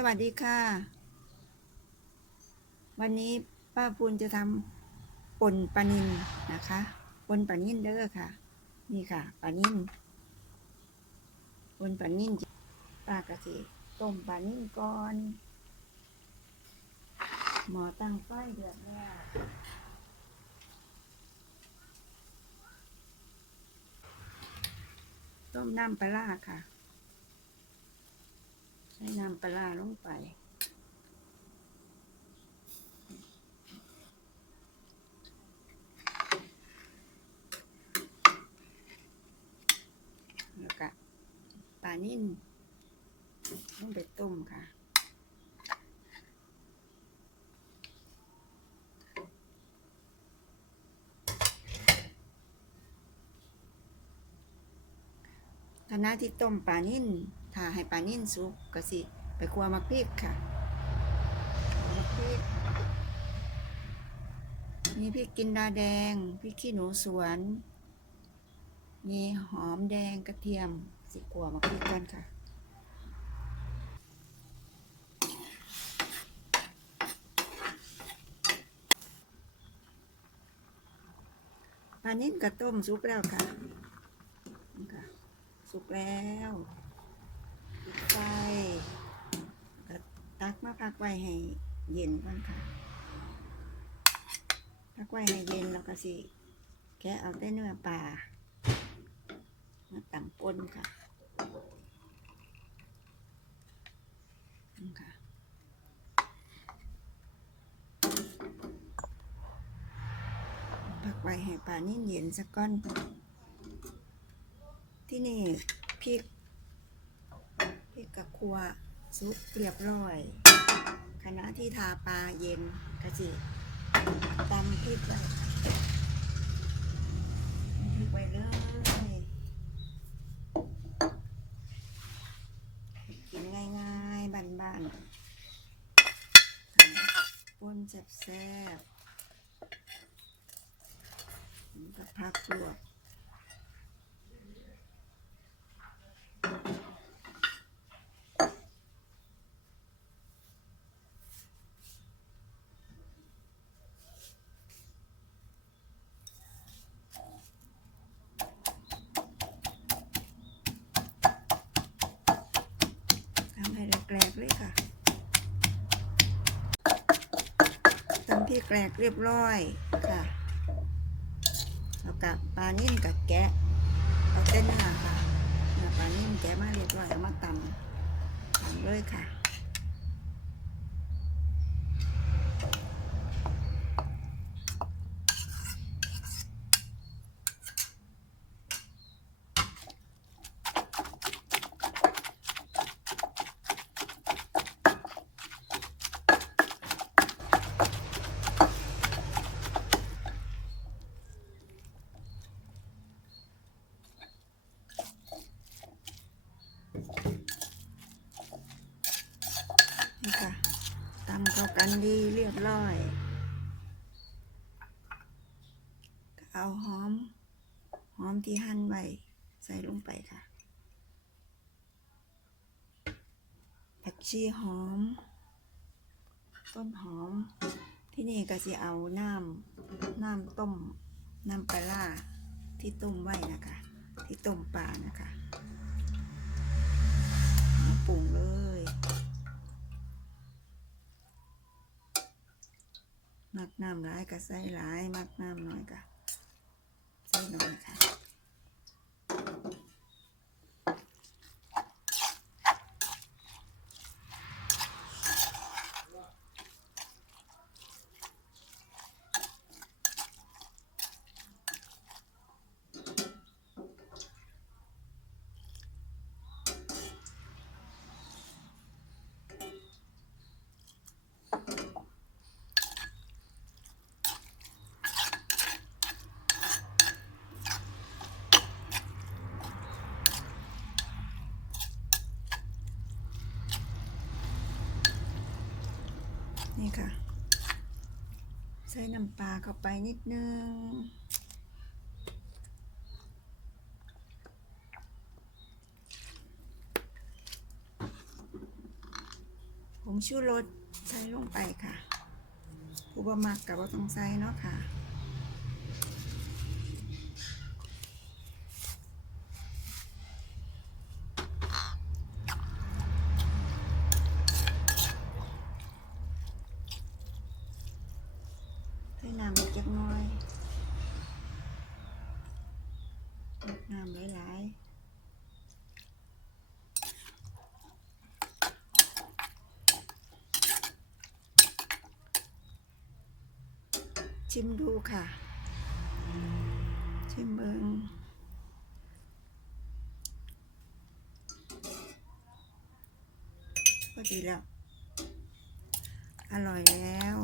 สวัสดีค่ะ วันนี้ป้าปูนจะทำป่นปลานินนะคะป่นปลานินเด้อค่ะ นี่ค่ะปลานินป่นปลานินป้ากะสิต้มปลานินก่อนหมอตั้งไฟเดือดแล้วต้มน้ำปลาร้าค่ะ ใส่น้ำปลาลงไปแล้วก็ปลานิ่นลงไปต้มค่ะคณะที่ต้มปลานิ่น ถ้าให้ปลานิ่นสุกก็สิ ไปคั่วมักพริกค่ะมักพริกมีพริกกินดาแดงพริกขี้หนูสวน มีหอมแดงกระเทียมสิคั่วมักพริกกันค่ะปลานิ่นกระต้มสุกแล้วค่ะนี่ค่ะสุกแล้วปิดไฟก็ ตักมาพักไว้ให้เย็นก่อนค่ะพักไว้ให้เย็นแล้วก็สิแกะเอาแต่เนื้อปลามาตำป่นค่ะนี่ค่ะพักไว้ให้ปลานิ่นเย็นสักก้อน ที่นี่พริกพริกกับครัวซุปเรียบร้อย คณะที่ทาปลาเย็นกะจิตำพริกไว้พริกไว้เลยกินง่ายๆบ้านๆป่นแซ่บๆกับผักลวก ทำให้แกลกๆ เลยค่ะทำพี่แกลกเรียบร้อยค่ะแล้วกับปลานิ่มกับแกะเอาเต้นหน้าค่ะเนื้อปลานิ่มแกะมาเรียบร้อยเอามาตำตำเลยค่ะ นี่ค่ะตำเข้ากันดีเรียบร้อยเอาหอม หอมที่หั่นไว้ใส่ลงไปค่ะผักชีหอม ต้นหอม ที่นี่ก็จะเอาน้ำน้ำต้มน้ำปลาร้าที่ต้มไว้นะคะ ที่ต้มปลานะคะมาปรุงเลย มักน้ำหลายก็ใส่หลาย มักน้ำน้อยก็ใส่น้อยค่ะ นี่ค่ะ ใส่น้ำปลาเข้าไปนิดนึงชูรสใส่ลงไปค่ะผู้บะมักกับว่าต้องใส่เนาะค่ะ ใส่น้ำอีกจักหน่อย น้ำหลายๆ ชิมดูค่ะ ชิมเบิงพอดีแล้ว อร่อยแล้ว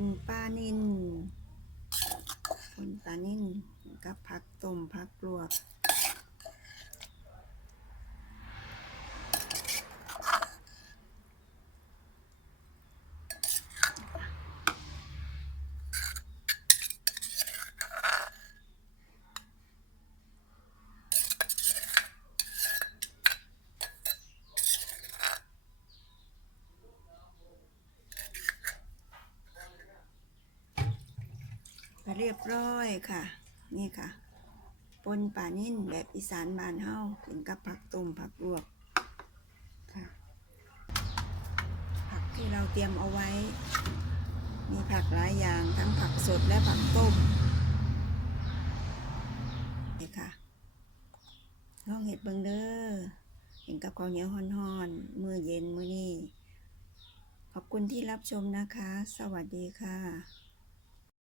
นปลานินปนปลานินกับผักต้มผักลวก เรียบร้อยค่ะ นี่ค่ะปนป่านิ่นแบบอีสานบานเฮากินกับผักต้มผักลวกค่ะ ผักที่เราเตรียมเอาไว้ มีผักหลายอย่างทั้งผักสดและผักต้มนี่ค่ะลองเห็ดเบิงเด้อเห็นกับข้าวเหนียวฮ้อนๆมื้อเย็นมื้อนี้ขอบคุณที่รับชมนะคะ สวัสดีค่ะ